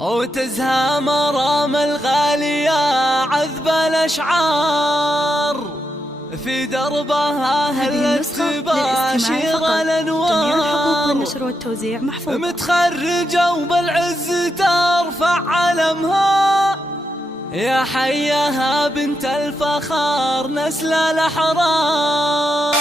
وتزهى مرام الغالية عذب الأشعار في دربها هلت تباشر الأنوار. جميع الحقوق والنشر والتوزيع محفوظة. متخرجة وبالعز ترفع علمها يا حياها بنت الفخار نسل الأحرار.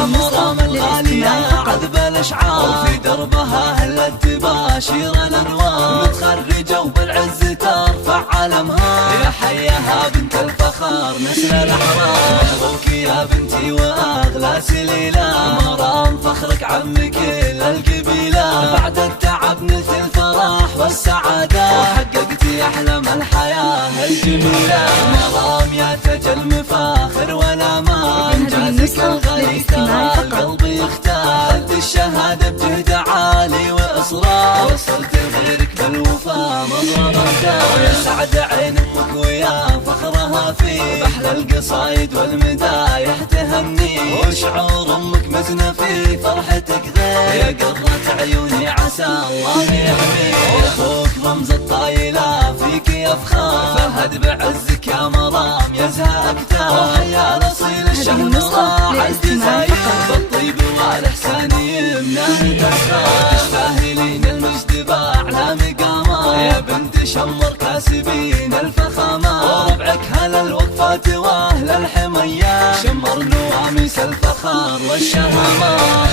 مرام الغالية عذب الأشعار في دربها هلت تباشر الأنوار. متخرجة وبالعز ترفع علمها يا حياها بنت الفخار نسل الأحرار. مبروك يا بنتي وأغلى سليلة مرام فخرك عم كل القبيلة. بعد التعب نلت الفرح والسعادة وحققتي أحلام الحياة الجميلة. مرام يا تاج المفاخر والأمان إنجازك الغالي ترى القلب يختار. أنت الشهادة بجهد عالي وإصرار وصلت لغيرك بالوفا مضرب الدار. يا سعد عين أمك ويا فخرها فيك بأحلى القصايد والمدايح تهني. وشعور أمك مزنة في فرحتك غير يا قرة عيوني عسى الله يحميك. أخوك رمز الطايلة فيك يفخر فهد بعزك يا مرام يزهى أكثر. وحيا الأصيل الشهم راح الجزاير بالطيب والإحسان يمناه تسخر. تستاهلين المجد بأعلى مقامات يا بنت شمر كاسبين الفخامات. وربعك هل الوقفات وأهل الحميات شمر نواميس الفخار والشهامات.